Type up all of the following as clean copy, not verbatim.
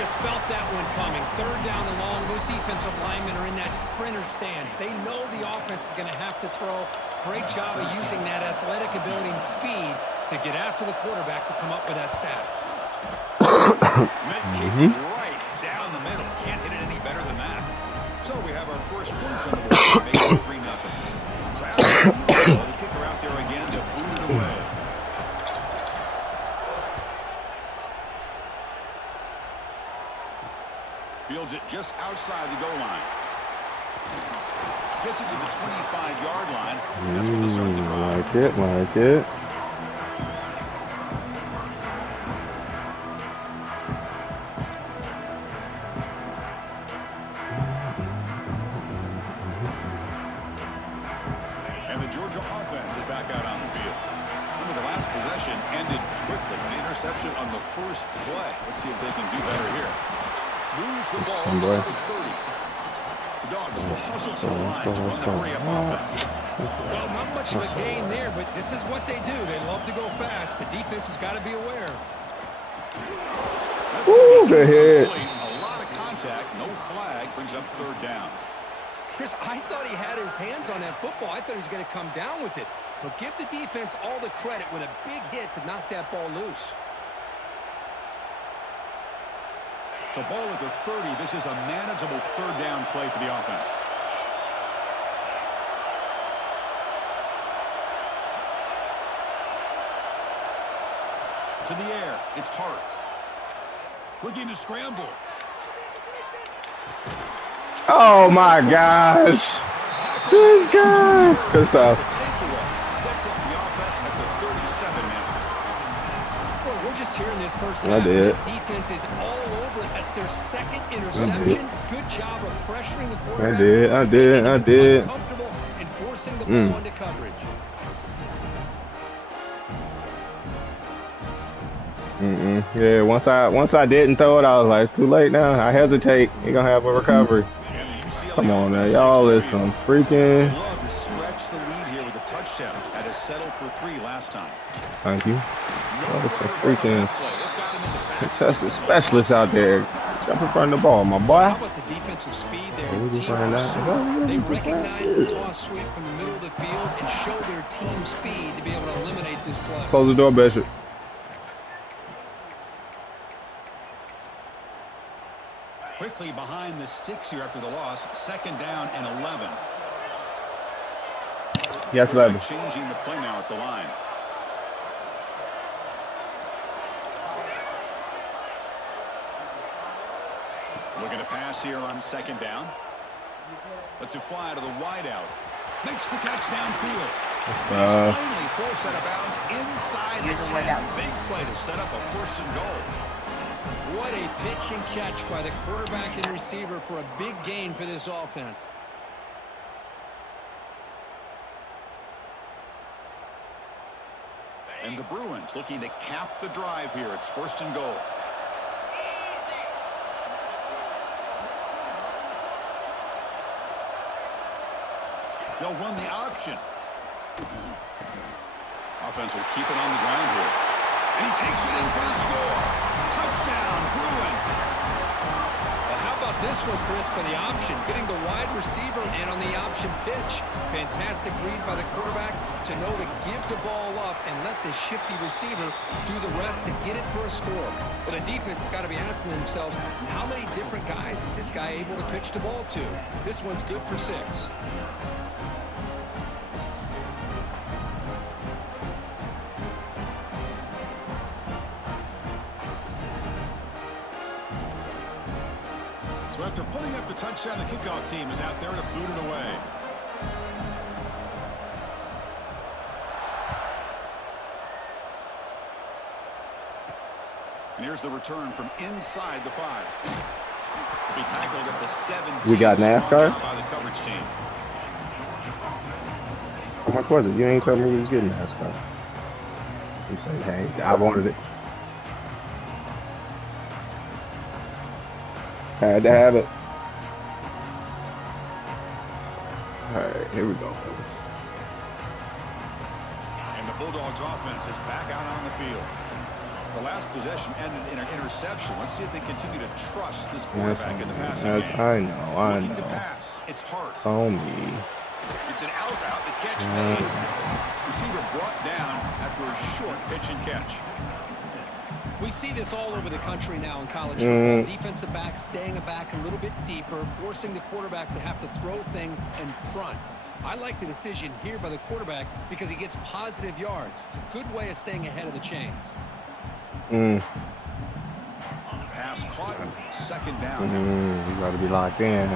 just felt that one coming. Third down and long. Those defensive linemen are in that sprinter stance. They know the offense is going to have to throw. Great job of using that athletic ability and speed to get after the quarterback to come up with that sack. Kick right down the middle. Can't hit it any better than that. So we have our first points on the board. Makes it 3-0. So after the kicker out there again to boot it away. Fields it just outside the goal line. Gets it to the 25-yard line. That's where they start the drive. Like it. And the Georgia offense is back out on the field. Remember, the last possession ended quickly. An interception on the first play. Let's see if they can do better here. Moves the ball to the 30. The Dogs will hustle to the line to run the hurry-up offense. Well, not much of a gain there, but this is what they do. They love to go fast. The defense has got to be aware. Ooh, good hit. A lot of contact. No flag. Brings up third down. Chris, I thought he had his hands on that football. I thought he was going to come down with it. But give the defense all the credit with a big hit to knock that ball loose. So ball at the 30. This is a manageable third down play for the offense. To the air. It's Hart. Looking to scramble. Oh my gosh. This guy. Good stuff. Sets up the offense at the 37 now. Well, we're just hearing this first half. This defense is all over it. That's their second interception. Good job of pressuring the quarterback. I did. Comfortable and forcing the ball into coverage. Yeah, once I didn't throw it, I was like, it's too late now. I hesitate. You're gonna have a recovery. Come on now, y'all is some freaking. Love to stretch the lead here with a touchdown. Had to settle for 3 last time. Thank you. Y'all is some freaking contested specialists out there. Jump in front of the ball, my boy. How about the defensive speed there? They recognize the toss sweep from the middle of the field and show their team speed to be able to eliminate this play. Close the door, Bishop. Quickly behind the sticks here after the loss. 2nd down and 11. Yes, baby. Changing the play now at the line. Looking to pass here on 2nd down. Lets it fly to the wideout. Makes the catch downfield. Finally forced out of bounds inside the 10. Big play to set up a 1st and goal. What a pitch and catch by the quarterback and receiver for a big gain for this offense. And the Bruins looking to cap the drive here. It's 1st and goal. They'll run the option. Offense will keep it on the ground here. And he takes it in for the score. Touchdown, Bruins. Well, how about this one, Chris, for the option? Getting the wide receiver in on the option pitch. Fantastic read by the quarterback to know to give the ball up and let the shifty receiver do the rest to get it for a score. But the defense has got to be asking themselves, how many different guys is this guy able to pitch the ball to? This one's good for 6. So after putting up the touchdown, the kickoff team is out there to boot it away. And here's the return from inside the 5. Be tackled at the 17. We got NASCAR? By the coverage team. How much was it? You ain't told me we was getting NASCAR. He said, hey, I wanted it. Had to have it. Alright, here we go, fellas. And the Bulldogs offense is back out on the field. The last possession ended in an interception. Let's see if they continue to trust this quarterback in the passing game. I know. Looking to pass. It's Hart. It's on me. It's an out route. The catch made. Receiver brought down after a short pitch and catch. We see this all over the country now in college football. Defensive backs staying back a little bit deeper, forcing the quarterback to have to throw things in front. I like the decision here by the quarterback because he gets positive yards. It's a good way of staying ahead of the chains. Pass caught. Second down. You got to be locked in.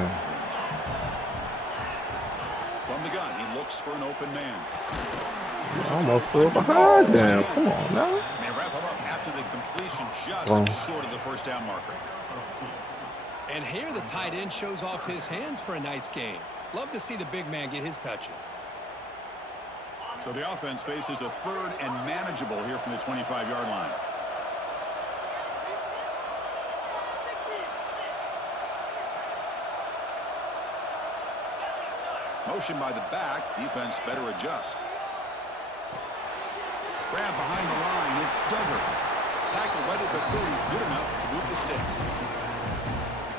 From the gun, he looks for an open man. Almost threw it behind them. Come on now. They wrap him up after the completion just short of the first down marker. And here the tight end shows off his hands for a nice gain. Love to see the big man get his touches. So the offense faces a third and manageable here from the 25-yard line. Motion by the back. Defense better adjust. Grab behind the line. It's Stugger. Tackle right at the 30. Good enough to move the sticks.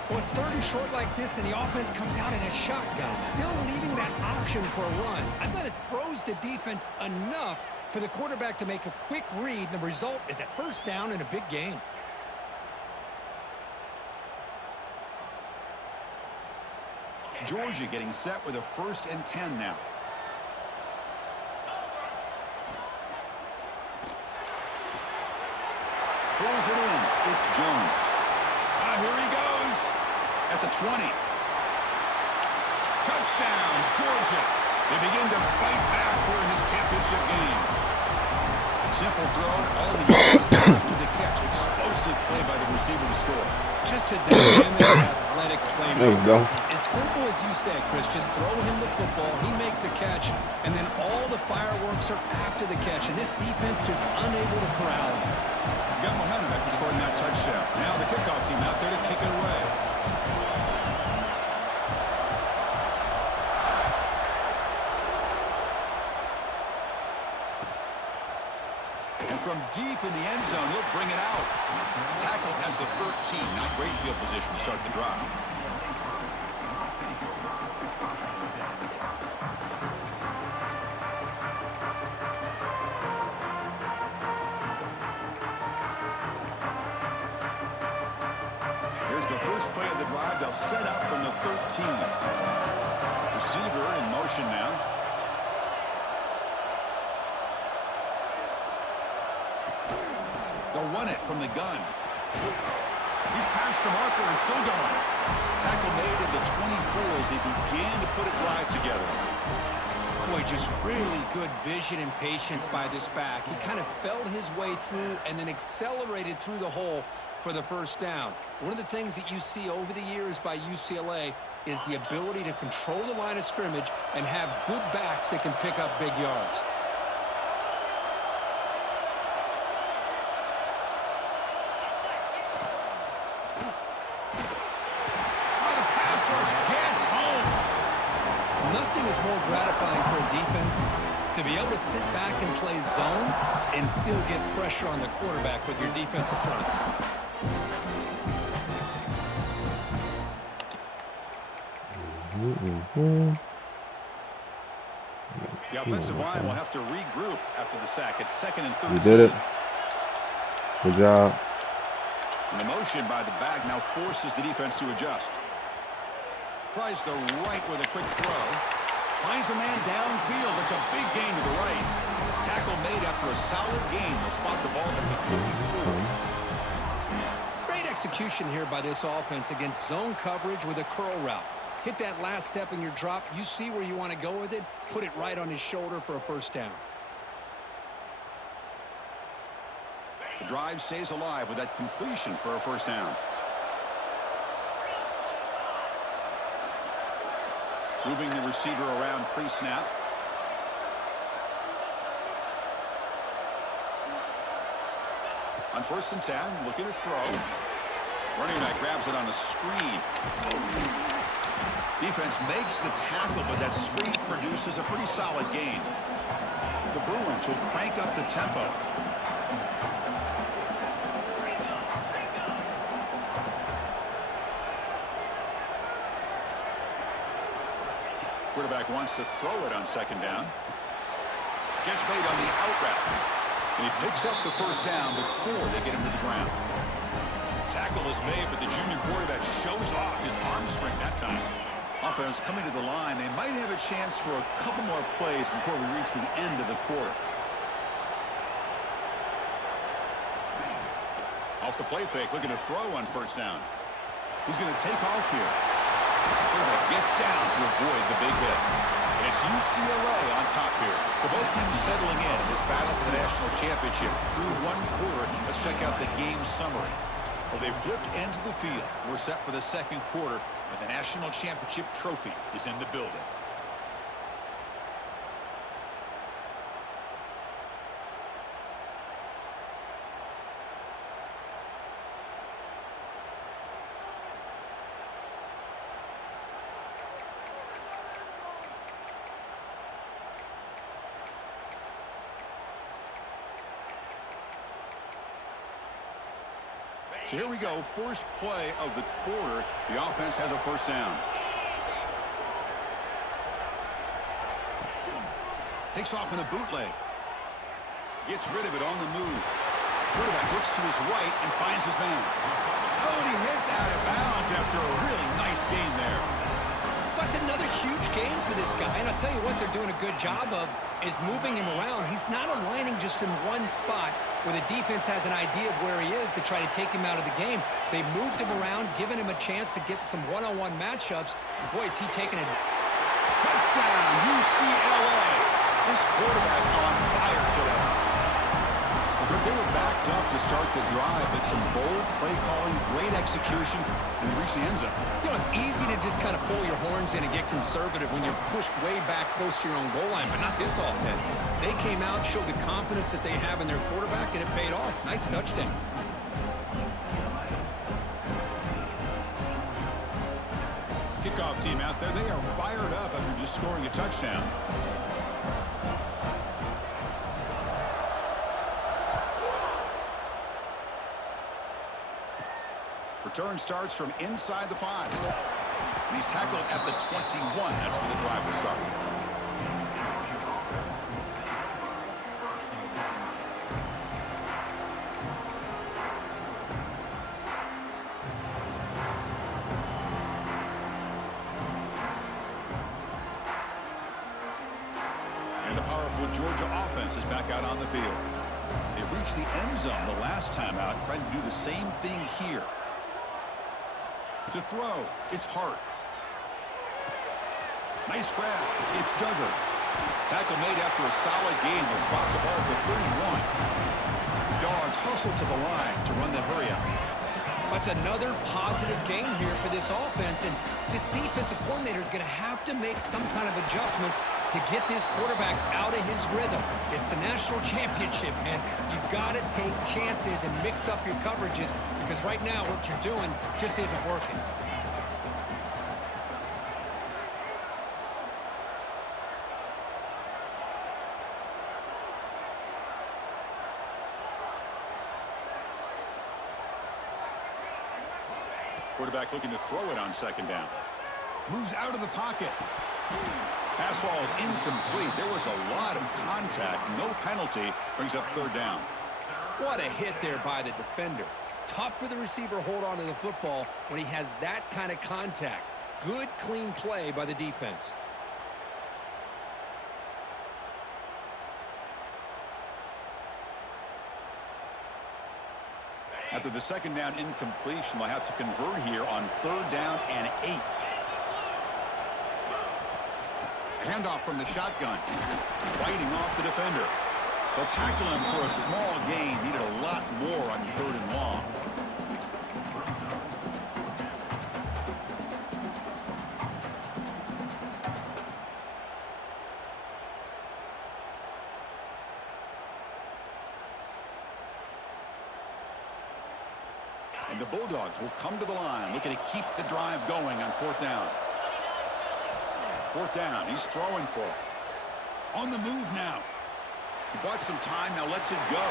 Well, it's third and short like this, and the offense comes out in a shotgun, still leaving that option for a run. I thought it froze the defense enough for the quarterback to make a quick read. The result is a first down and a big gain. Georgia getting set with a 1st and 10 now. Pulls it in. It's Jones. Here he goes. At the 20. Touchdown, Georgia. They begin to fight back here in this championship game. Simple throw. All the yards after the catch. Explosive play by the receiver to score. Just a dynamic, athletic playmaker. There you go. As simple as you said, Chris, just throw him the football. He makes a catch, and then all the fireworks are after the catch. And this defense just unable to corral him. Got momentum after scoring that touchdown. Now the kickoff team out there to kick it away. And from deep in the end zone, he'll bring it out. Tackle at the 13. Not great field position to start the drive. Here's the first play of the drive. They'll set up from the 13. Receiver in motion now. They'll run it from the gun. He's past the marker and still going. Tackle made at the 24 as they begin to put a drive together. Boy, just really good vision and patience by this back. He kind of felt his way through and then accelerated through the hole for the first down. One of the things that you see over the years by UCLA is the ability to control the line of scrimmage and have good backs that can pick up big yards. Nothing is more gratifying for a defense to be able to sit back and play zone and still get pressure on the quarterback with your defensive front. The offensive line will have to regroup after the sack. It's 2nd and 13. You did it. Good job. And the motion by the back now forces the defense to adjust. Tries the right with a quick throw. Finds a man downfield. It's a big gain to the right. Tackle made after a solid gain. They'll spot the ball at the 34. Great execution here by this offense against zone coverage with a curl route. Hit that last step in your drop. You see where you want to go with it. Put it right on his shoulder for a first down. The drive stays alive with that completion for a first down. Moving the receiver around pre-snap. On 1st and 10, looking to throw. Running back grabs it on a screen. Defense makes the tackle, but that screen produces a pretty solid gain. The Bruins will crank up the tempo. Quarterback wants to throw it on second down. Catch made on the out route. And he picks up the first down before they get him to the ground. Tackle is made, but the junior quarterback shows off his arm strength that time. Offense coming to the line. They might have a chance for a couple more plays before we reach the end of the quarter. Off the play fake, looking to throw on first down. He's going to take off here. Quarterback gets down to avoid the big hit. And it's UCLA on top here. So both teams settling in this battle for the national championship. Through one quarter, let's check out the game summary. Well, they flipped into the field. We're set for the second quarter, and the national championship trophy is in the building. So here we go, first play of the quarter. The offense has a first down. Takes off in a bootleg. Gets rid of it on the move. Quarterback looks to his right and finds his man. Oh, and he heads out of bounds after a really nice gain there. That's another huge game for this guy, and I'll tell you what they're doing a good job of is moving him around. He's not aligning just in one spot where the defense has an idea of where he is to try to take him out of the game. They moved him around, giving him a chance to get some one-on-one matchups. And boy, is he taking it. Touchdown, UCLA. This quarterback on fire today. They were backed up to start the drive, but some bold play calling, great execution, and they reached the end zone. You know, it's easy to just kind of pull your horns in and get conservative when you're pushed way back close to your own goal line, but not this offense. They came out, showed the confidence that they have in their quarterback, and it paid off. Nice touchdown. Kickoff team out there, they are fired up after just scoring a touchdown. Return starts from inside the 5. And he's tackled at the 21. That's where the drive will start. And the powerful Georgia offense is back out on the field. They reached the end zone the last time out, trying to do the same thing here. To throw, it's Hart. Nice grab, it's Duggar. Tackle made after a solid gain. Will spot the ball for 31. The Dogs hustle to the line to run the hurry up. That's another positive game here for this offense, and this defensive coordinator is going to have to make some kind of adjustments to get this quarterback out of his rhythm. It's the national championship, man. You've got to take chances and mix up your coverages, because right now what you're doing just isn't working. Quarterback looking to throw it on second down. Moves out of the pocket. Pass ball is incomplete. There was a lot of contact. No penalty. Brings up third down. What a hit there by the defender. Tough for the receiver to hold on to the football when he has that kind of contact. Good, clean play by the defense. After the second down incompletion, they'll have to convert here on third down and 8. Handoff from the shotgun. Fighting off the defender. They'll tackle him for a small gain. Needed a lot more on third and long. And the Bulldogs will come to the line, looking to keep the drive going on fourth down. Fourth down, he's throwing for it. On the move now. He bought some time, now lets it go.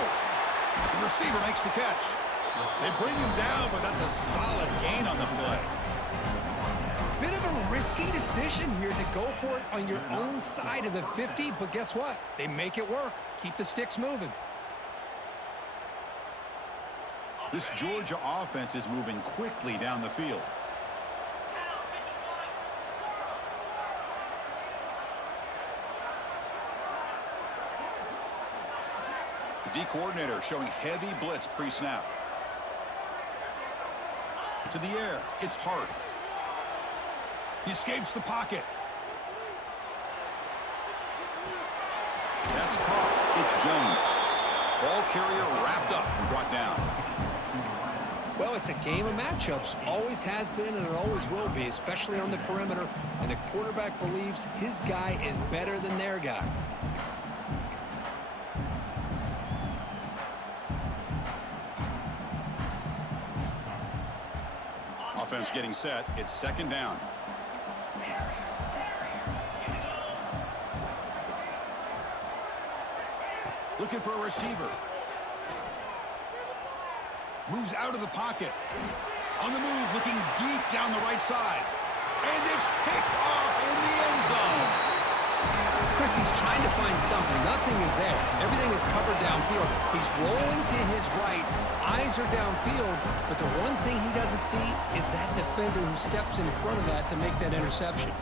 The receiver makes the catch. They bring him down, but that's a solid gain on the play. bit of a risky decision here to go for it on your own side of the 50, but guess what? They make it work. Keep the sticks moving. This Georgia offense is moving quickly down the field. The D coordinator showing heavy blitz pre-snap. To the air, it's Hart. He escapes the pocket. That's caught. It's Jones. Ball carrier wrapped up and brought down. Well, it's a game of matchups. Always has been and it always will be, especially on the perimeter. And the quarterback believes his guy is better than their guy. Offense getting set. It's second down. Looking for a receiver. Moves out of the pocket. On the move, looking deep down the right side. And it's picked off in the end zone. Chris, he's trying to find something. Nothing is there. Everything is covered downfield. He's rolling to his right. Eyes are downfield. But the one thing he doesn't see is that defender who steps in front of that to make that interception.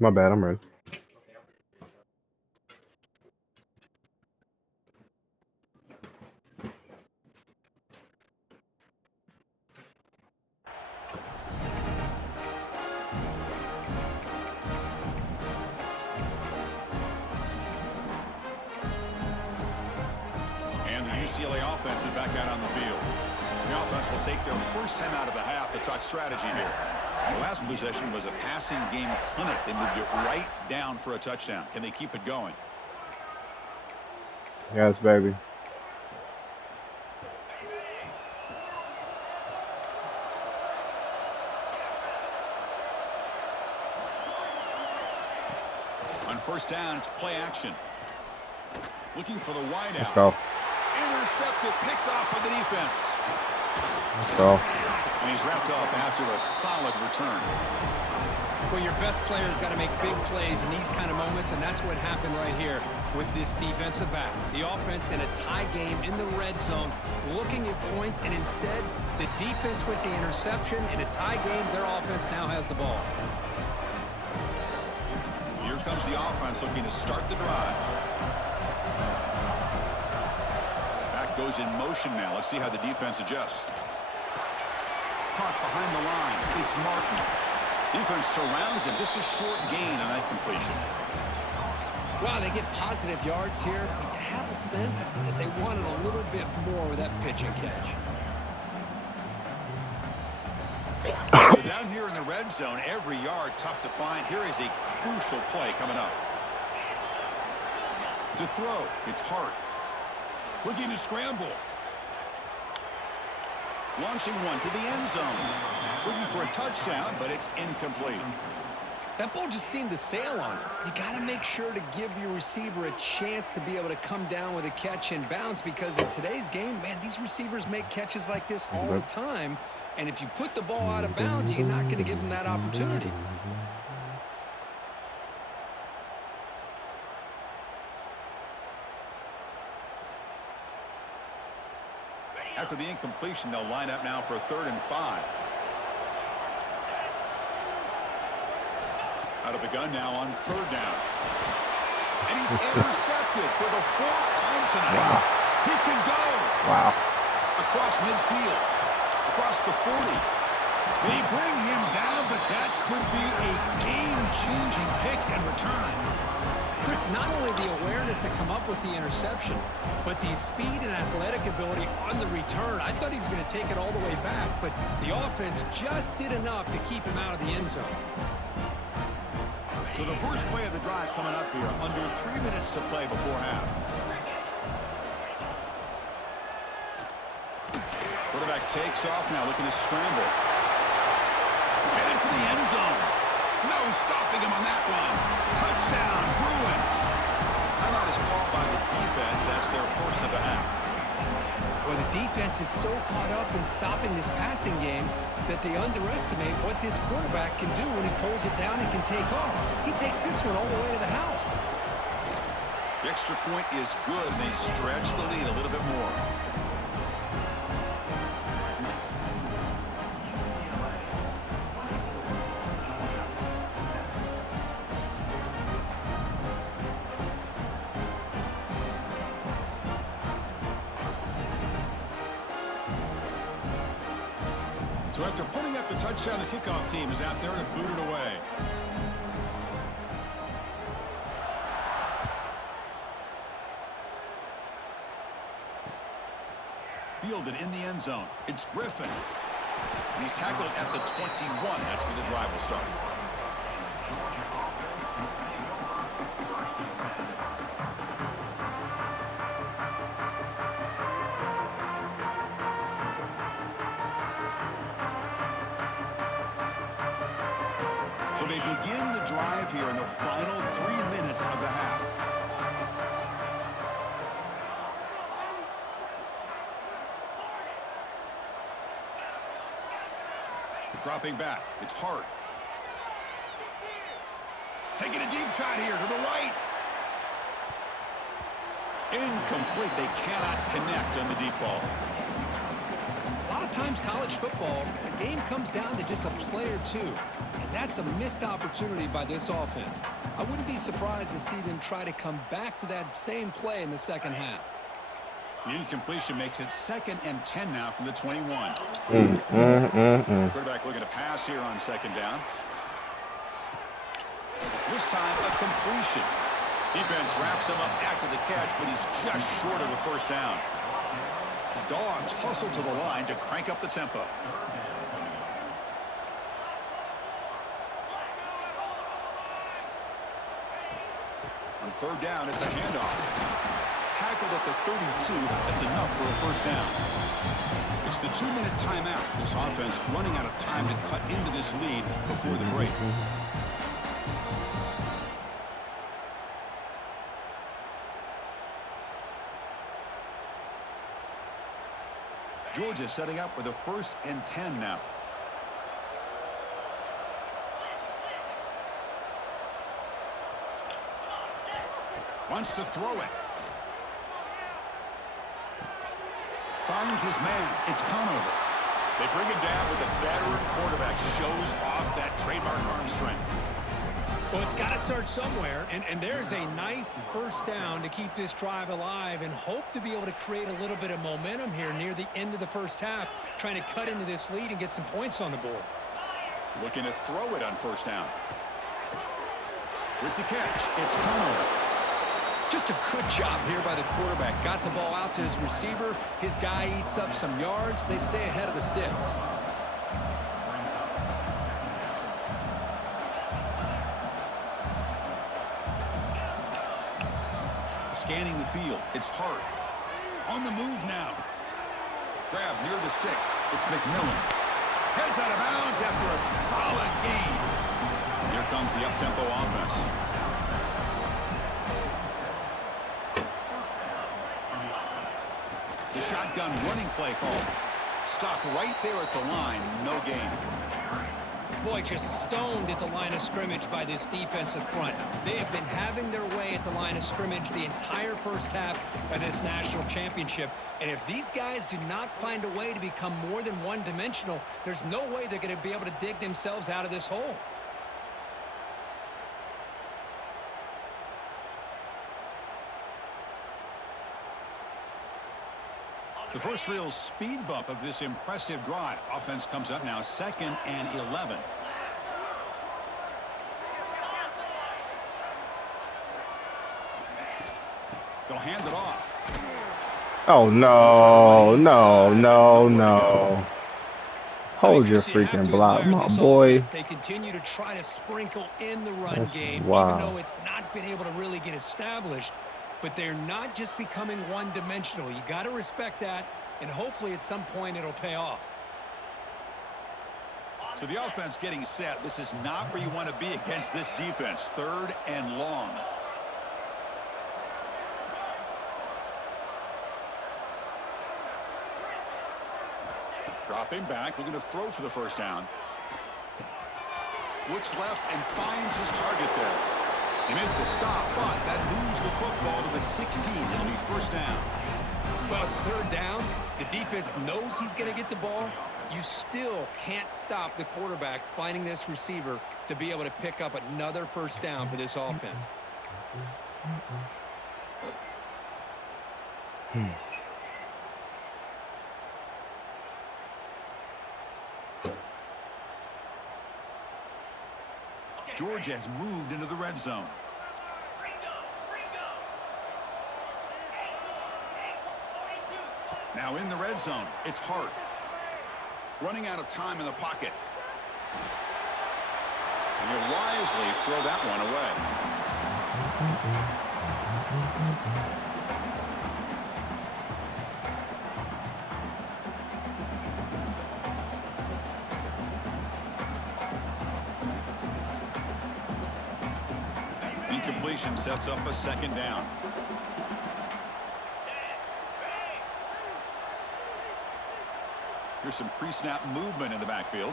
My bad, I'm ready. And the UCLA offense is back out on the field. The offense will take their first time out of the half to talk strategy here. The last possession was a passing game clinic. They moved it right down for a touchdown. Can they keep it going? Yes, baby. On first down, it's play action. Looking for the wideout. Let's go. Intercepted, picked off by the defense. Let's go. And he's wrapped up after a solid return. Well, your best player's got to make big plays in these kind of moments, and that's what happened right here with this defensive back. The offense in a tie game in the red zone, looking at points, and instead, the defense with the interception. In a tie game, their offense now has the ball. Here comes the offense looking to start the drive. Back goes in motion now. Let's see how the defense adjusts. Caught behind the line. It's Martin. Defense surrounds him. Just a short gain on that completion. Wow, they get positive yards here. But you have a sense that they wanted a little bit more with that pitch and catch. So down here in the red zone, every yard tough to find. Here is a crucial play coming up. To throw, it's Hart. Looking to scramble. Launching one to the end zone. Looking for a touchdown, but it's incomplete. That ball just seemed to sail on it. You got to make sure to give your receiver a chance to be able to come down with a catch and bounce, because in today's game, man, these receivers make catches like this all the time. And if you put the ball out of bounds, you're not going to give them that opportunity. After the incompletion, they'll line up now for a 3rd and 5. Out of the gun now on 3rd down. And he's intercepted for the 4th time tonight. Wow. He can go. Wow. Across midfield. Across the 40. They bring him down, but that could be a game-changing pick and return. Chris, not only the awareness to come up with the interception, but the speed and athletic ability on the return. I thought he was going to take it all the way back, but the offense just did enough to keep him out of the end zone. So the first play of the drive coming up here, under 3 minutes to play before half. Quarterback takes off now, looking to scramble. No stopping him on that one. Touchdown, Bruins. Timeout is called by the defense. That's their first of the half. Well, the defense is so caught up in stopping this passing game that they underestimate what this quarterback can do when he pulls it down and can take off. He takes this one all the way to the house. The extra point is good, and they stretch the lead a little bit more. So after putting up a touchdown, the kickoff team is out there to boot it away. Fielded in the end zone. It's Griffin. And he's tackled at the 21. That's where the drive will start. So they begin the drive here in the final 3 minutes of the half. Dropping back. It's Hart. Taking a deep shot here to the right. Incomplete. They cannot connect on the deep ball. A lot of times college football, the game comes down to just a play or two. And that's a missed opportunity by this offense. I wouldn't be surprised to see them try to come back to that same play in the second half. The incompletion makes it 2nd and 10 now from the 21. Quarterback looking to pass here on 2nd down. This time a completion. Defense wraps him up after the catch, but he's just short of a first down. The Dogs hustle to the line to crank up the tempo. On 3rd down, it's a handoff. Tackled at the 32. That's enough for a first down. It's the 2-minute timeout. This offense running out of time to cut into this lead before the break. Georgia setting up with a 1st and 10 now. Wants to throw it. Finds his man. It's Conover. They bring him down with the veteran quarterback. Shows off that trademark arm strength. Well, it's got to start somewhere, and there's a nice first down to keep this drive alive and hope to be able to create a little bit of momentum here near the end of the first half, trying to cut into this lead and get some points on the board. Looking to throw it on 1st down. With the catch, it's Conover. Just a good job here by the quarterback. Got the ball out to his receiver. His guy eats up some yards. They stay ahead of the sticks. Scanning the field. It's Hart. On the move now. Grab near the sticks. It's McMillan. Heads out of bounds after a solid gain. Here comes the up-tempo offense. The shotgun running play call. Stopped right there at the line. No gain. Boy, just stoned at the line of scrimmage by this defensive front. They have been having their way at the line of scrimmage the entire first half of this national championship. And if these guys do not find a way to become more than one-dimensional, there's no way they're going to be able to dig themselves out of this hole. The first real speed bump of this impressive drive. Offense comes up now 2nd and 11. They'll hand it off. Oh, no, no, no, no. Hold your freaking block, my boy. They continue to try to sprinkle in the run game, wow. even though it's not been able to really get established. But they're not just becoming one-dimensional. You got to respect that, and hopefully at some point it'll pay off. So the offense getting set. This is not where you want to be against this defense. 3rd and long. Dropping back, looking to throw for the first down. Looks left and finds his target there. He made the stop, but that moves the football to the 16. It'll be first down. Well, it's 3rd down. The defense knows he's going to get the ball. You still can't stop the quarterback finding this receiver to be able to pick up another first down for this offense. Georgia has moved into the red zone. Now in the red zone, it's Hart. Running out of time in the pocket. And he'll wisely throw that one away. Incompletion sets up a 2nd down. Here's some pre-snap movement in the backfield.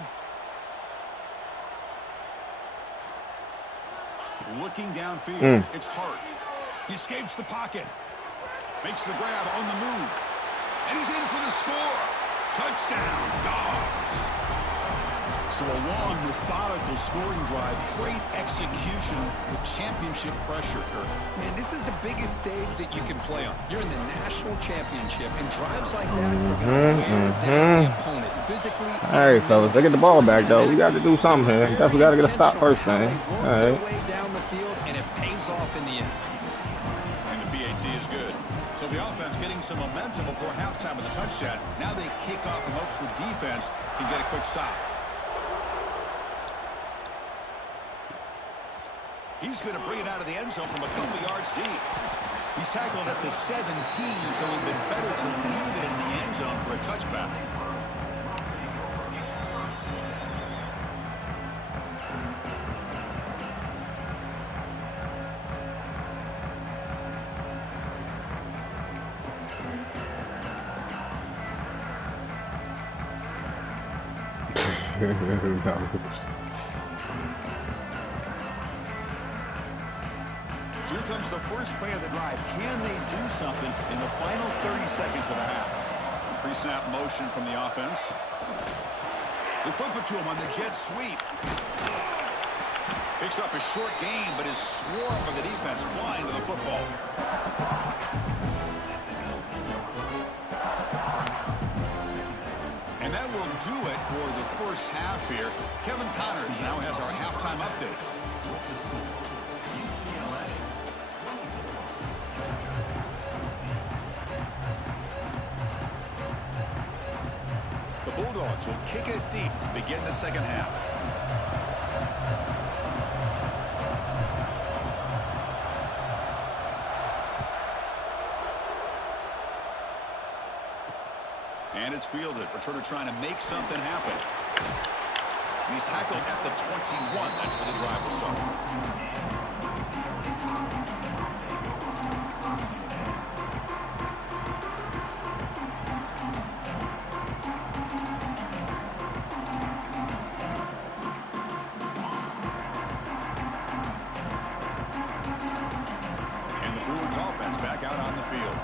Looking downfield, it's Hart. He escapes the pocket. Makes the grab on the move. And he's in for the score. Touchdown, Dogs. So a long, methodical scoring drive. Great execution with championship pressure, Kirk. Man, this is the biggest stage that you can play on. You're in the national championship, and drives like that are going to wear down the opponent physically. All right, fellas, they get the ball back, though. We got to do something here. Definitely got to get a stop first, man. All right. Way down the field, and it pays off in the end. And the PAT is good. So the offense getting some momentum before halftime with a touchdown. Now they kick off in hopes the defense can get a quick stop. He's going to bring it out of the end zone from a couple yards deep. He's tackled at the 17, so it would have been better to leave it in the end zone for a touchback. Here comes the first play of the drive. Can they do something in the final 30 seconds of the half? Pre-snap motion from the offense. They flip it to him on the jet sweep. Picks up a short gain, but is swarmed by the defense flying to the football. And that will do it for the first half here. Kevin Connors now has our halftime update. The Bulldogs will kick it deep to begin the second half. And it's fielded. Returner trying to make something happen. And he's tackled at the 21. That's where the drive will start. And the Bruins offense back out on the field.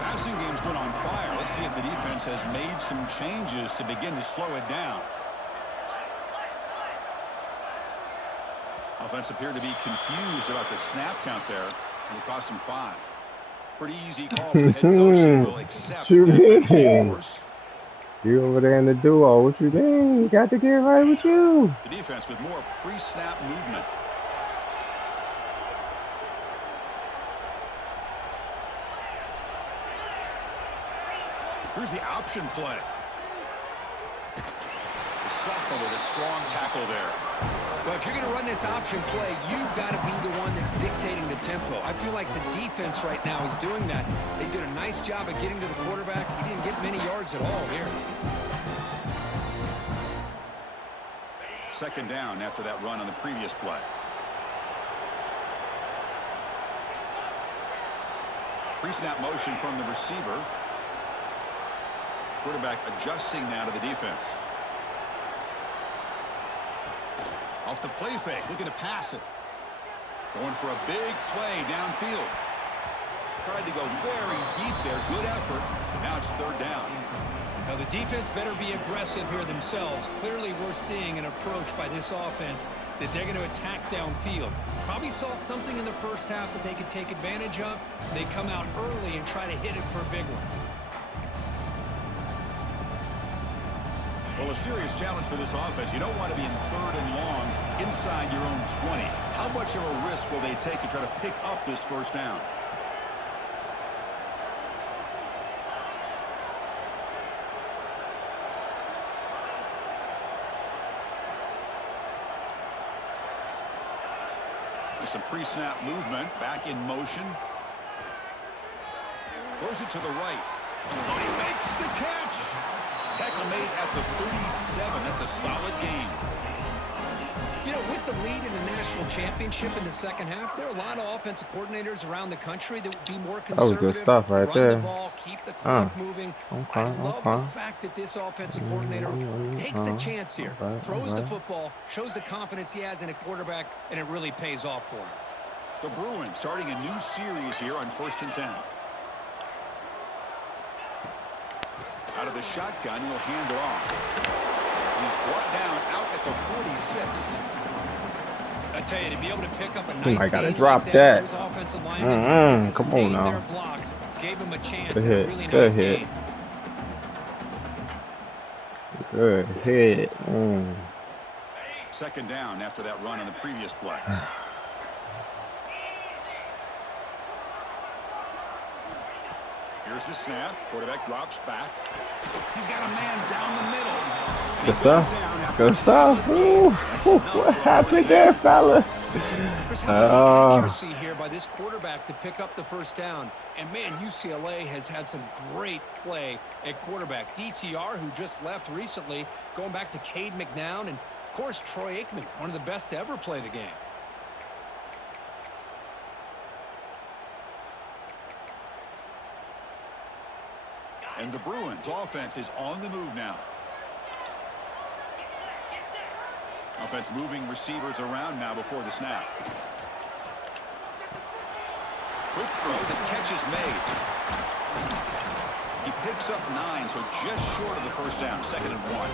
Passing game's been on fire. Let's see if the defense has made some changes to begin to slow it down. Offense appeared to be confused about the snap count there. It will cost him 5. Pretty easy call for the head coach. He will accept that, of course. You over there in the duo. What you think? You got to get right with you. The defense with more pre-snap movement. Here's the option play. The sophomore with a strong tackle there. Well, if you're going to run this option play, you've got to be the one that's dictating the tempo. I feel like the defense right now is doing that. They did a nice job of getting to the quarterback. He didn't get many yards at all here. Second down after that run on the previous play. Pre-snap motion from the receiver. Quarterback adjusting now to the defense. Off the play fake, looking to pass it. Going for a big play downfield. Tried to go very deep there. Good effort. But now it's third down. Now the defense better be aggressive here themselves. Clearly we're seeing an approach by this offense that they're going to attack downfield. Probably saw something in the first half that they could take advantage of. They come out early and try to hit it for a big one. Well, a serious challenge for this offense. You don't want to be in third and long inside your own 20. How much of a risk will they take to try to pick up this first down? There's some pre-snap movement. Back in motion. Throws it to the right. Oh, he makes the catch. Tackle made at the 37. That's a solid gain. You know, with the lead in the national championship in the second half, there are a lot of offensive coordinators around the country that would be more conservative. That was good stuff right run there. the ball, keep the clock moving. Okay, I love the fact that this offensive coordinator takes a chance here, throws the football, shows the confidence he has in a quarterback, and it really pays off for him. The Bruins starting a new series here on 1st and 10. Out of the shotgun, he'll hand it off. He's brought down out at the 46. I tell you, to be able to pick up a nice I gotta gain drop like that. Those offensive linemen to Come on sustain now. their blocks, gave him a chance. Good And a hit. really Good nice hit. gain. Good hit. Second down after that run on the previous play. Here's the snap. Quarterback drops back. He's got a man down the middle. And Good he goes stuff. down after Good a stuff. solid gain. That's enough What for a happened first there, down. fella? Chris, look at the accuracy here by this quarterback to pick up the first down. And, man, UCLA has had some great play at quarterback. DTR, who just left recently, going back to Cade McNown, and, of course, Troy Aikman, one of the best to ever play the game. And the Bruins offense is on the move now. Offense moving receivers around now before the snap. Quick throw, the catch is made. He picks up 9, so just short of the first down. 2nd and 1.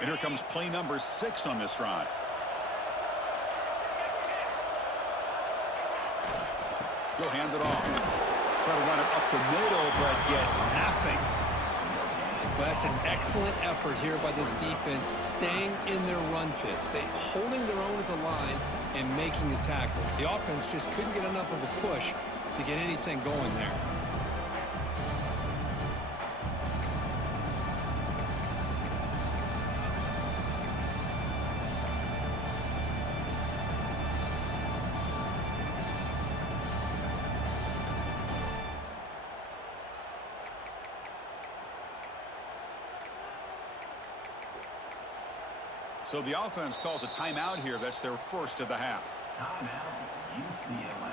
And here comes play number 6 on this drive. He'll hand it off. Try to run it up the middle, but get nothing. Well, that's an excellent effort here by this defense, staying in their run fits, holding their own at the line and making the tackle. The offense just couldn't get enough of a push to get anything going there. So the offense calls a timeout here. That's their first of the half. Timeout, UCLA.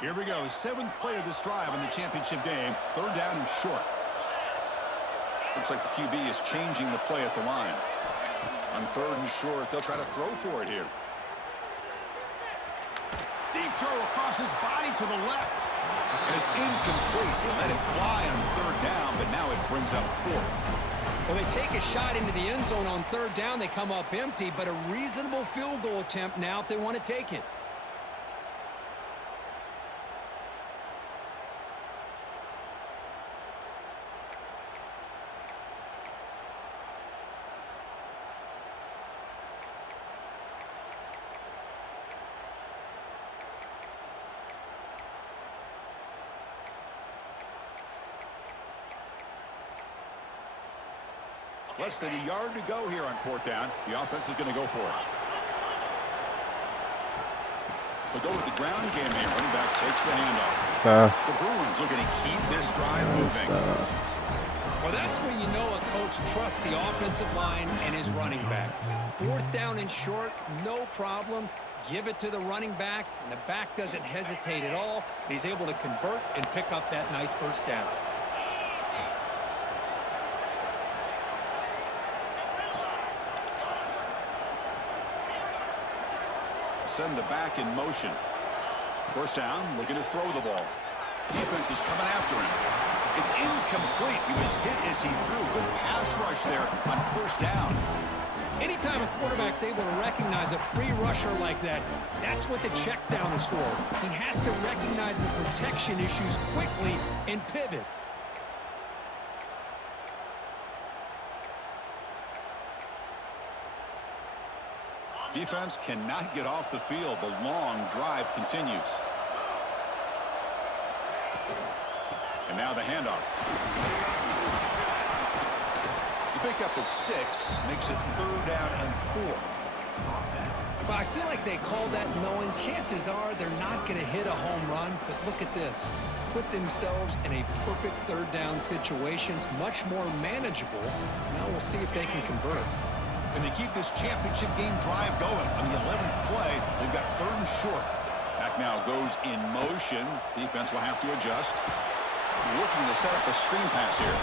Here we go. 7th play of this drive in the championship game. 3rd down and short. Looks like the QB is changing the play at the line. On 3rd and short, they'll try to throw for it here. Deep throw across his body to the left. And it's incomplete. They let it fly on 3rd down, but now it brings up 4th. Well, they take a shot into the end zone on 3rd down. They come up empty, but a reasonable field goal attempt now if they want to take it. Less than a yard to go here on 4th down. The offense is going to go for it. They'll go with the ground game here. Running back takes the handoff. The Bruins looking to keep this drive moving. Well, that's where you know a coach trusts the offensive line and his running back. 4th down and short, no problem. Give it to the running back, and the back doesn't hesitate at all. He's able to convert and pick up that nice 1st down. Send the back in motion. 1st down, looking to throw the ball. Defense is coming after him. It's incomplete. He was hit as he threw. Good pass rush there on 1st down. Anytime a quarterback's able to recognize a free rusher like that, that's what the check down is for. He has to recognize the protection issues quickly and pivot. Defense cannot get off the field. The long drive continues. And now the handoff. The pickup is 6, makes it 3rd down and 4. But I feel like they call that knowing chances are they're not going to hit a home run. But look at this. Put themselves in a perfect 3rd down situation. It's much more manageable. Now we'll see if they can convert. And they keep this championship game drive going. On the 11th play, they've got 3rd and short. Back now goes in motion. Defense will have to adjust. Looking to set up a screen pass here.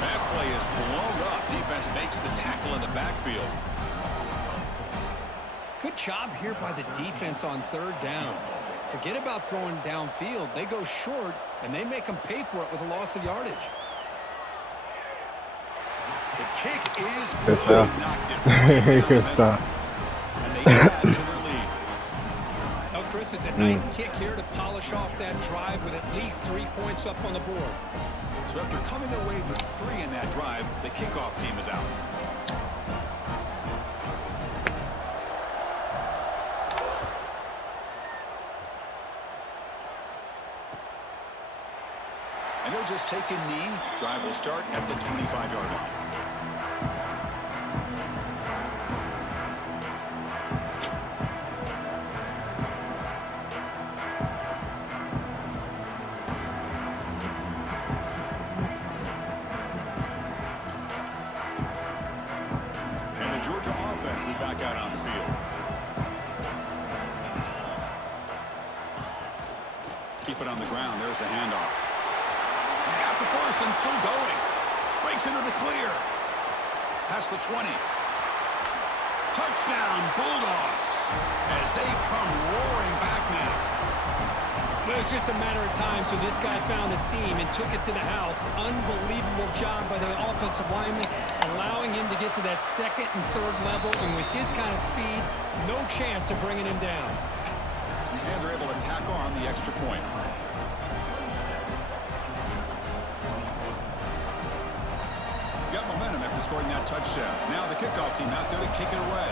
That play is blown up. Defense makes the tackle in the backfield. Good job here by the defense on 3rd down. Forget about throwing downfield. They go short, and they make them pay for it with a loss of yardage. The kick is good. Knocked it. Good stuff. And they add to their lead. Now, Chris, it's a nice kick here to polish off that drive with at least 3 points up on the board. So after coming away with 3 in that drive, the kickoff team is out. And they'll just take a knee. Drive will start at the 25-yard line. And the Georgia offense is back out on the field. Keep it on the ground. There's the handoff. He's got the first and still going. Breaks into the clear. Past the 20. Touchdown, Bulldogs. As they come roaring back now. It was just a matter of time till this guy found a seam and took it to the house. Unbelievable job by the offensive lineman, allowing him to get to that 2nd and 3rd level. And with his kind of speed, no chance of bringing him down. And they're able to tack on the extra point. Got momentum after scoring that touchdown. Now the kickoff team out there to kick it away.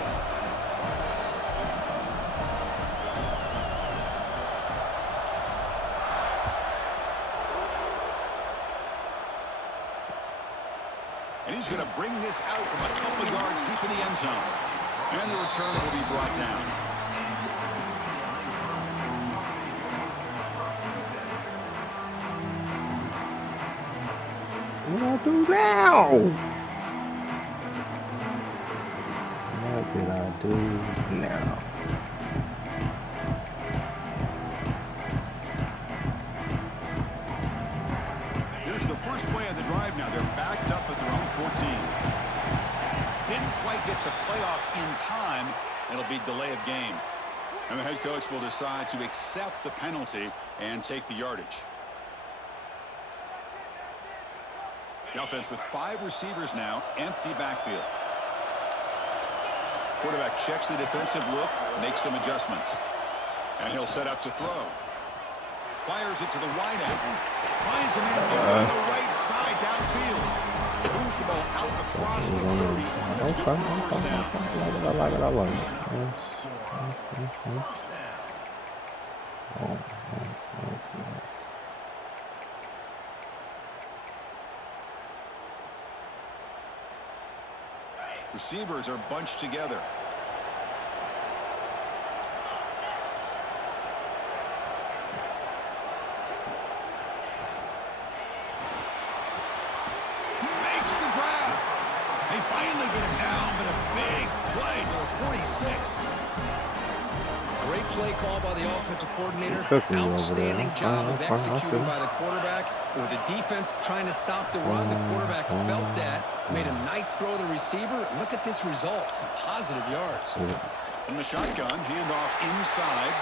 And he's going to bring this out from a couple yards deep in the end zone. And the return will be brought down. What do I do now? What did I do now? Here's the first play of the drive now. They're backed up at their own 14. Didn't quite get the playoff in time. It'll be delay of game. And the head coach will decide to accept the penalty and take the yardage. The offense with 5 receivers now, empty backfield. Quarterback checks the defensive look, makes some adjustments. And he'll set up to throw. Fires it to the wide end. Finds him on the right side downfield. Moves the ball out across the 30. That's good for a first down. I like it. Receivers are bunched together. He makes the grab. They finally get him down, but a big play for 46. Great play call by the offensive coordinator. Cooking over Outstanding there. job of Oh, executing okay. by the quarterback. With the defense trying to stop the run, the quarterback felt that, made a nice throw to the receiver. Look at this result. Some positive yards. From the shotgun, handoff inside.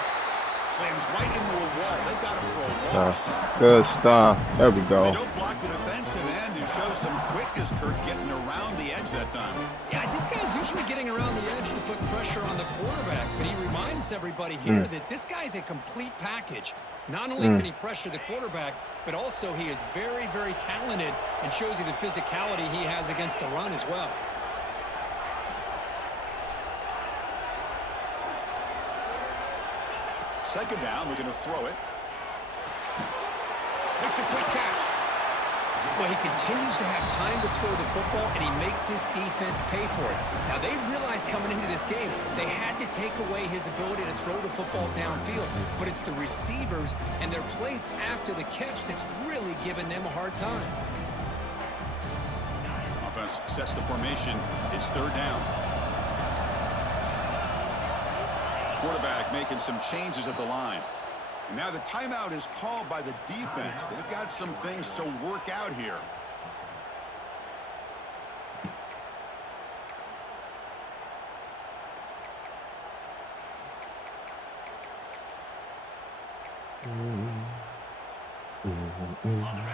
Slams right into a wall. They've got him for a loss. Good stuff. There we They go. don't block the defensive end and show some quickness, Kirk, getting around the edge that time. Yeah, this guy's usually getting around the edge to put pressure on the quarterback, but he reminds everybody here that this guy's a complete package. Not only can he pressure the quarterback, but also he is very, very talented and shows you the physicality he has against the run as well. Second down, we're going to throw it. Makes a quick catch. Well, he continues to have time to throw the football, and he makes his defense pay for it. Now, they realized coming into this game, they had to take away his ability to throw the football downfield, but it's the receivers and their plays after the catch that's really giving them a hard time. Offense sets the formation. It's third down. Quarterback making some changes at the line. And now the timeout is called by the defense. They've got some things to work out here.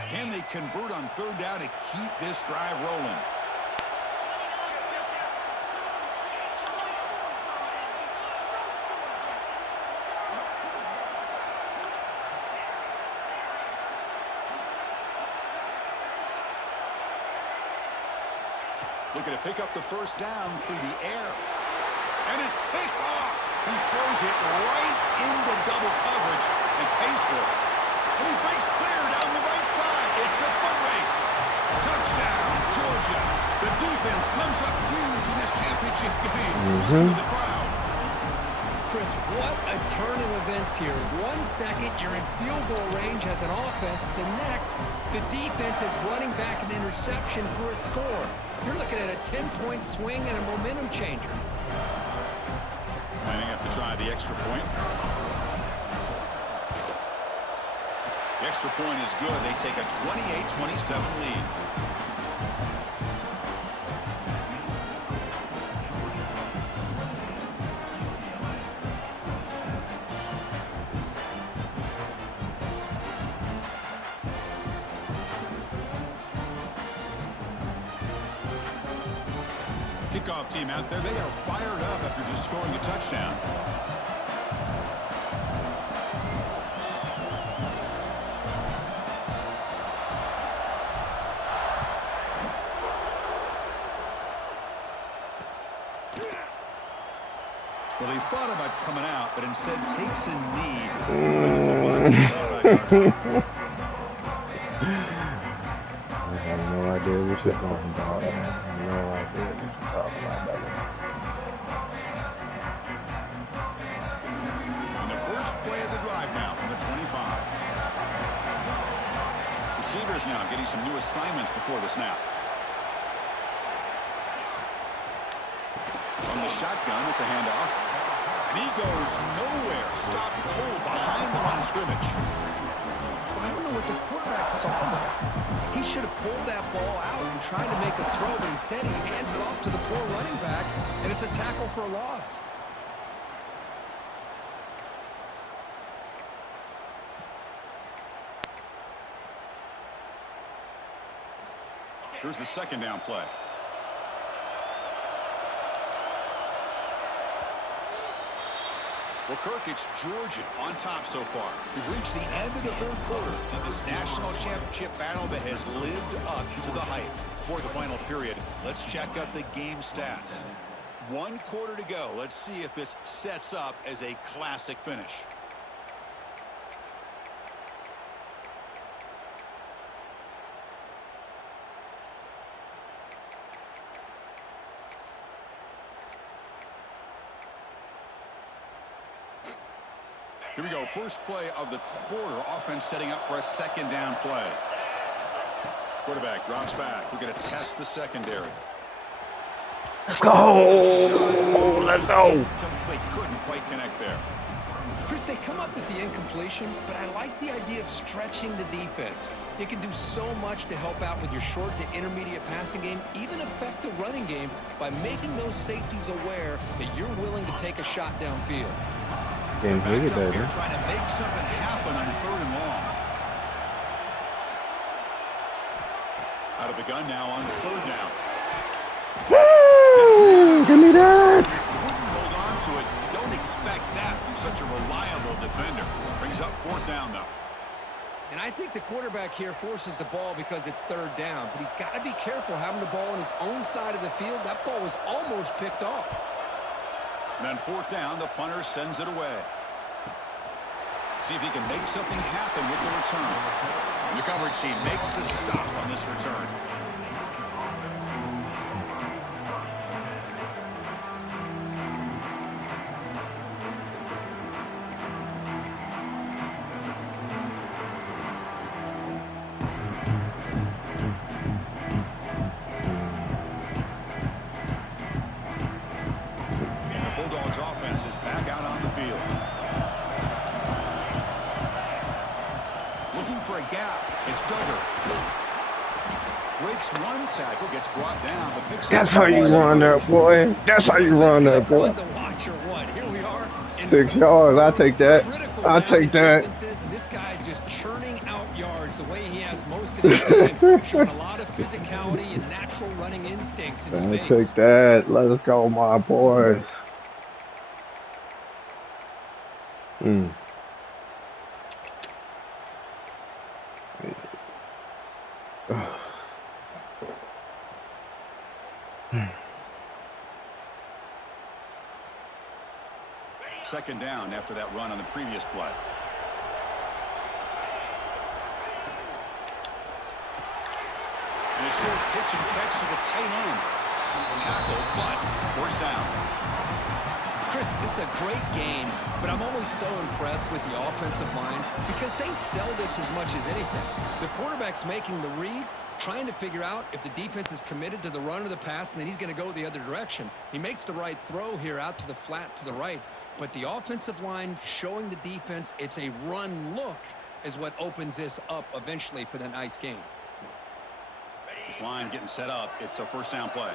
Can they convert on third down to keep this drive rolling? Looking to pick up the first down through the air. And it's picked off. He throws it right into double coverage and pays for it. And he breaks clear down the right side. It's a foot race. Touchdown, Georgia. The defense comes up huge in this championship game. Listen to the crowd. Chris, what a turn of events here. 1 second, you're in field goal range as an offense. The next, the defense is running back an interception for a score. You're looking at a 10-point swing and a momentum changer. Lining up to try the extra point. The extra point is good. They take a 28-27 lead. Kickoff team out there. They are fired up after just scoring a touchdown. Well, he thought about coming out, but instead takes a knee. I have no idea what you're talking about. I have no idea what you're talking about, brother. And the first play of the drive now from the 25. Receivers now getting some new assignments before the snap. From the shotgun, it's a handoff. And he goes nowhere. Stopped cold behind the line of scrimmage. I don't know what the quarterback saw there. He should have pulled that ball out and tried to make a throw, but instead he hands it off to the poor running back, and it's a tackle for a loss. Here's the second down play. Well, Kirk, it's Georgia on top so far. We've reached the end of the third quarter in this national championship battle that has lived up to the hype. Before the final period, let's check out the game stats. 1 quarter to go. Let's see if this sets up as a classic finish. Here we go. First play of the quarter. Offense setting up for a second down play. Quarterback drops back. We're going to test the secondary. Let's go. Let's go. Incomplete. Couldn't quite connect there. Chris, they come up with the incompletion, but I like the idea of stretching the defense. It can do so much to help out with your short to intermediate passing game, even affect the running game by making those safeties aware that you're willing to take a shot downfield. Backed up here trying to make something happen on 3rd and long. Out of the gun now on 3rd down. Woo! Give me that. Hold on to it. Don't expect that from such a reliable defender. Brings up 4th down, though. And I think the quarterback here forces the ball because it's 3rd down, but he's got to be careful having the ball on his own side of the field. That ball was almost picked off. And then 4th down, the punter sends it away. See if he can make something happen with the return. And the coverage team makes the stop on this return. Offense is back out on the field. Looking for a gap. It's Duggar. Breaks one tackle, gets brought down, but picks That's how you run that, boy. That's how you run that, boy. 6 yards. I'll take that. I'll take that. This guy just churning out yards the way he has most of his game, showing a lot of physicality and natural running instincts in space. I'll take that. Let's go, my boys. Second down after that run on the previous play. And a short pitch and catch to the tight end. Tackle, but 1st down. Chris, this is a great game, but I'm always so impressed with the offensive line because they sell this as much as anything. The quarterback's making the read, trying to figure out if the defense is committed to the run or the pass, and then he's going to go the other direction. He makes the right throw here out to the flat to the right, but the offensive line showing the defense it's a run look is what opens this up eventually for that nice game. This line getting set up. It's a 1st down play.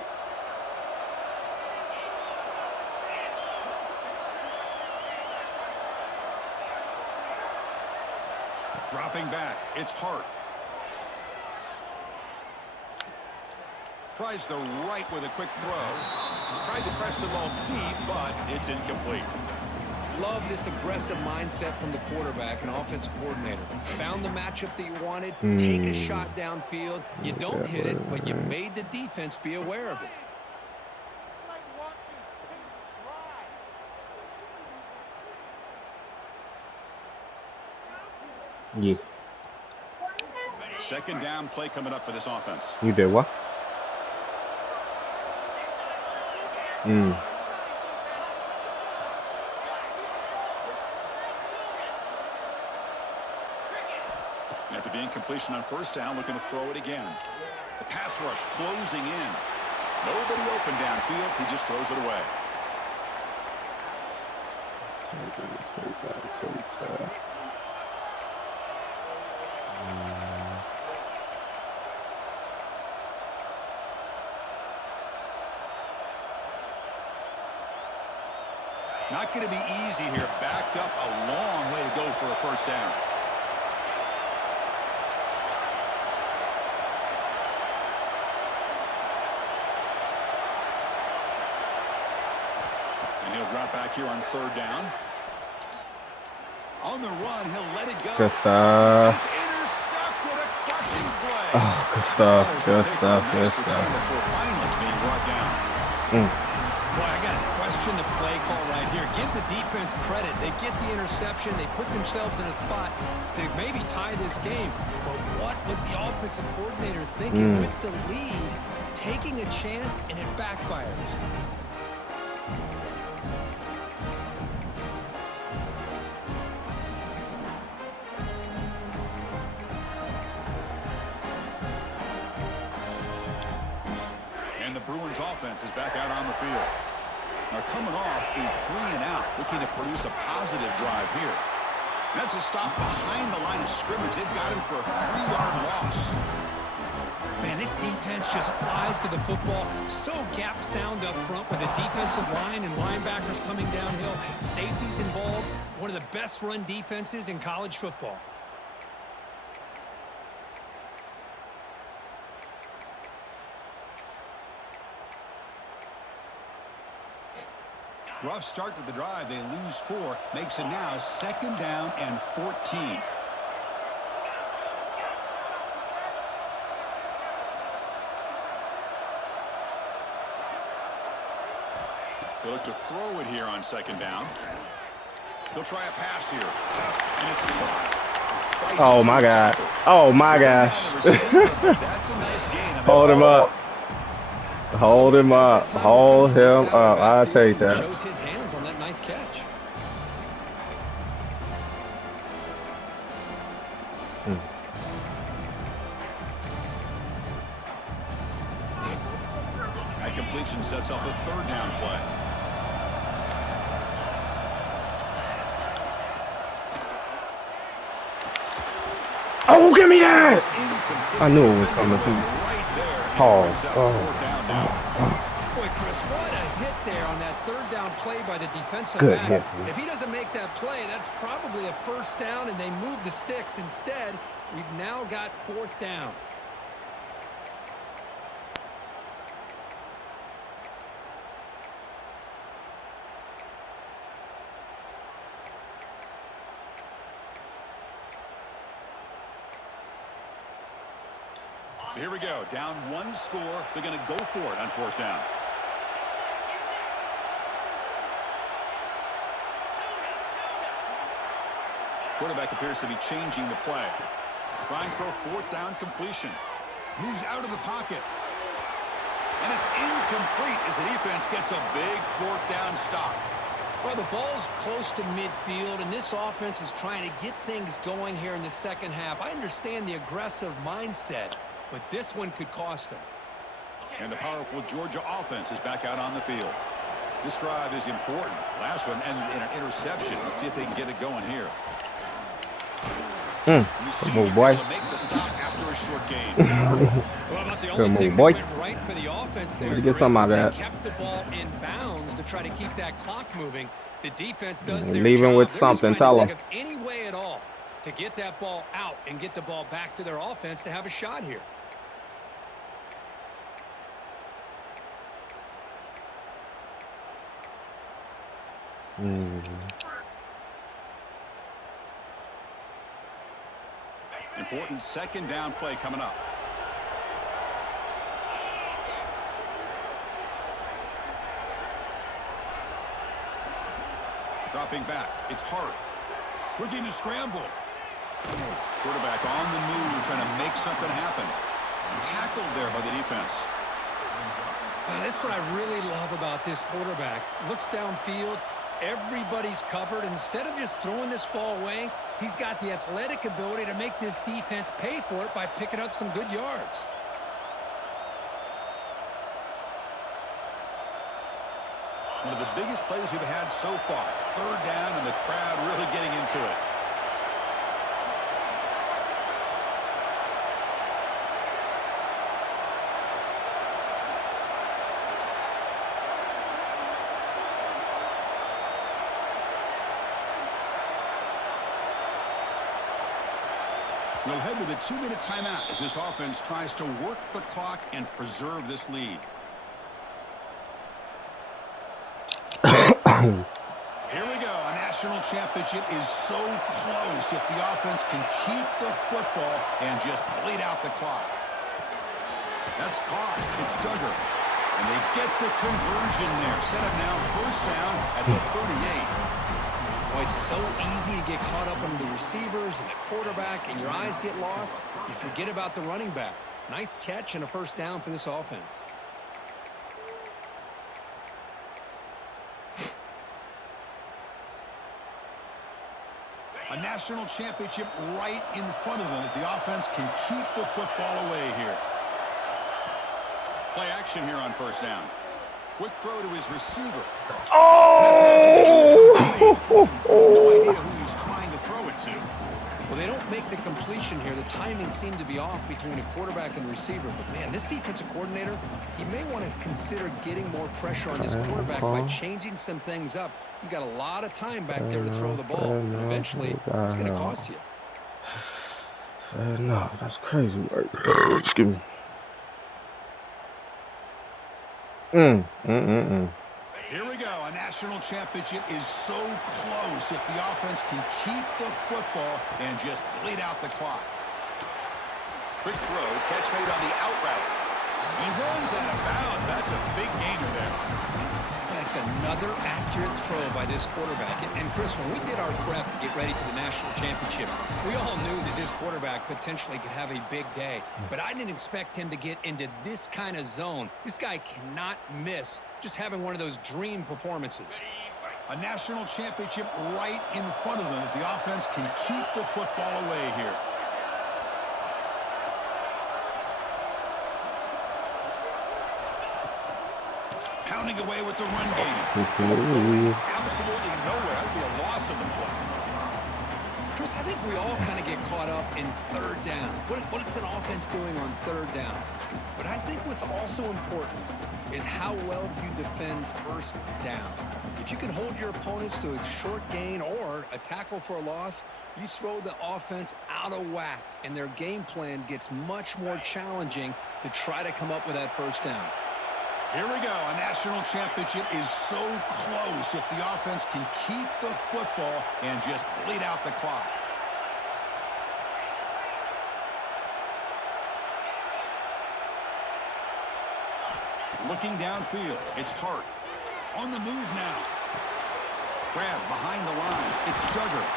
Dropping back, it's Hart. Tries the right with a quick throw. Tried to press the ball deep, but it's incomplete. Love this aggressive mindset from the quarterback and offensive coordinator. Found the matchup that you wanted, take a shot downfield. You don't hit it, but you made the defense be aware of it. Yes. Second down play coming up for this offense. You did what? After the incompletion on 1st down, looking to throw it again. The pass rush closing in. Nobody open downfield. He just throws it away. Not going to be easy here. Backed up a long way to go for a 1st down. And he'll drop back here on 3rd down. On the run, he'll let it go. Good stuff. He's intercepted a crushing play. Oh, good stuff. Good stuff. Good stuff. Before finally being brought down. Boy, I got to question the play call right here. Give the defense credit. They get the interception. They put themselves in a spot to maybe tie this game. But what was the offensive coordinator thinking with the lead, taking a chance, and it backfires? Bruins offense is back out on the field. Now coming off a 3-and-out, looking to produce a positive drive here. That's a stop behind the line of scrimmage. They've got him for a 3-yard loss. Man, this defense just flies to the football. So gap sound up front with a defensive line and linebackers coming downhill. Safeties involved. One of the best run defenses in college football. Rough start to the drive. They lose 4. Makes it now 2nd down and 14. They look to throw it here on 2nd down. They'll try a pass here. And it's caught. Oh, my God. Oh, my gosh. That's a nice gain. Hold him up. Hold him up. Hold him up. I'll take that. Shows his hands on that nice catch. That completion sets up a 3rd down play. Oh, give me that! I knew it was coming too. Pause. Boy, Chris, what a hit there on that 3rd down play by the defensive Good back. hit. If he doesn't make that play, that's probably a 1st down, and they move the sticks. Instead, we've now got 4th down. So here we go. Down 1 score. They're going to go for it on 4th down. Quarterback appears to be changing the play. Trying for a 4th down completion. Moves out of the pocket. And it's incomplete as the defense gets a big 4th down stop. Well, the ball's close to midfield, and this offense is trying to get things going here in the 2nd half. I understand the aggressive mindset, but this one could cost them. And the powerful Georgia offense is back out on the field. This drive is important. Last one ended in an interception. Let's see if they can get it going here. Come on, boy. Make the stop after a short gain. Well, about the only thing that went right for the offense there, Get some of that. they kept the ball in bounds to try to keep that clock moving. The defense does their Leaving job. with They're something. just trying Tell to them. think of any way at all to get that ball out and get the ball back to their offense to have a shot here. Important 2nd down play coming up. Dropping back. It's Hart. Looking to scramble. Quarterback on the move, trying to make something happen. Tackled there by the defense. That's what I really love about this quarterback. Looks downfield. Everybody's covered. Instead of just throwing this ball away, he's got the athletic ability to make this defense pay for it by picking up some good yards. One of the biggest plays we've had so far. 3rd down, and the crowd really getting into it. We'll head to the 2-minute timeout as this offense tries to work the clock and preserve this lead. Here we go. A national championship is so close if the offense can keep the football and just bleed out the clock. That's caught. It's Duggar. And they get the conversion there. Set up now 1st down at the 38. Boy, it's so easy to get caught up on the receivers and the quarterback, and your eyes get lost. You forget about the running back. Nice catch and a 1st down for this offense. A national championship right in front of them if the offense can keep the football away here. Play action here on first down. Quick throw to his receiver. Oh! No idea who he's trying to throw it to. Well, they don't make the completion here. The timing seemed to be off between a quarterback and receiver. But, man, this defensive coordinator, he may want to consider getting more pressure on this quarterback by changing some things up. He's got a lot of time back there to throw the ball. And eventually, it's going to cost you. No, that's crazy work. Excuse me. Here we go. A national championship is so close if the offense can keep the football and just bleed out the clock. Quick throw. Catch made on the out route. He runs out of bounds. That's a big gainer there. That's another accurate throw by this quarterback. And Chris, when we did our prep to get ready for the national championship, we all knew that this quarterback potentially could have a big day. But I didn't expect him to get into this kind of zone. This guy cannot miss just having one of those dream performances. A national championship right in front of them if the offense can keep the football away here. Pounding away with the run game. Going absolutely nowhere. That would be a loss in the play. Chris, I think we all kind of get caught up in third down. What's an offense doing on third down? But I think what's also important is how well you defend first down. If you can hold your opponents to a short gain or a tackle for a loss, you throw the offense out of whack, and their game plan gets much more challenging to try to come up with that first down. Here we go. A national championship is so close if the offense can keep the football and just bleed out the clock. Looking downfield, it's Hart. On the move now. Grab behind the line. It's Duggar.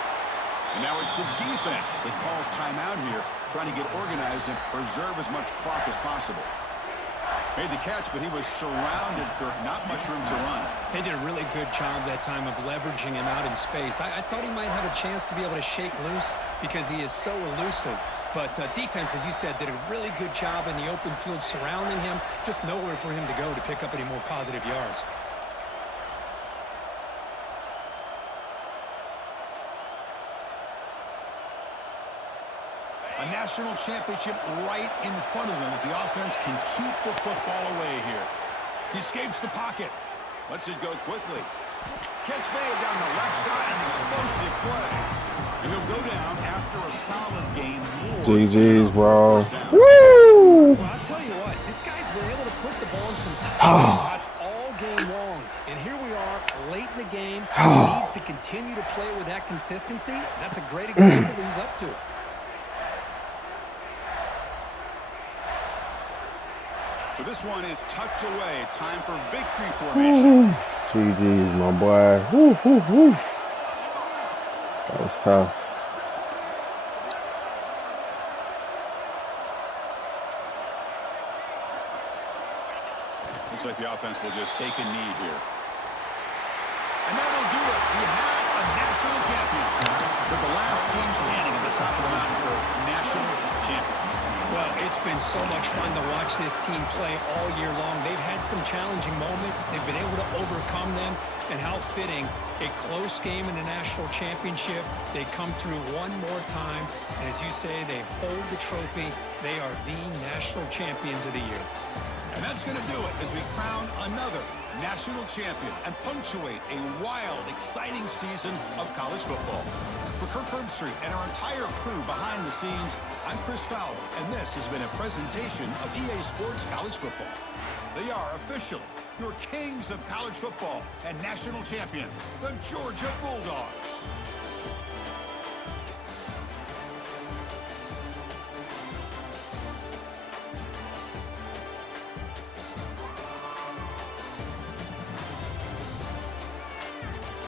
And now it's the defense that calls timeout here, trying to get organized and preserve as much clock as possible. Made the catch, but he was surrounded, Kirk. Not much room to run. They did a really good job that time of leveraging him out in space. I thought he might have a chance to be able to shake loose because he is so elusive. But defense, as you said, did a really good job in the open field surrounding him. Just nowhere for him to go to pick up any more positive yards. A national championship right in front of them if the offense can keep the football away here. He escapes the pocket. Lets it go quickly. Catch made down the left side, an explosive play. And he'll go down after a solid game. GG's, bro. Woo! Well, I'll tell you what, this guy's been able to put the ball in some tough spots all game long. And here we are, late in the game. He needs to continue to play with that consistency. That's a great example that he's up to. So this one is tucked away. Time for victory formation. GG's, my boy. Woo, woo, woo. That was tough. Looks like the offense will just take a knee here. And that'll do it. We have a national champion. With the last team standing at the top of the mountain for national champion. Well, it's been so much fun to watch this team play all year long. They've had some challenging moments. They've been able to overcome them. And how fitting, a close game in a national championship. They come through one more time. And as you say, they hold the trophy. They are the national champions of the year. And that's going to do it as we crown another national champion and punctuate a wild, exciting season of college football. For Kirk Herbstreit and our entire crew behind the scenes, I'm Chris Fowler, and this has been a presentation of EA Sports College Football. They are officially your kings of college football and national champions, the Georgia Bulldogs.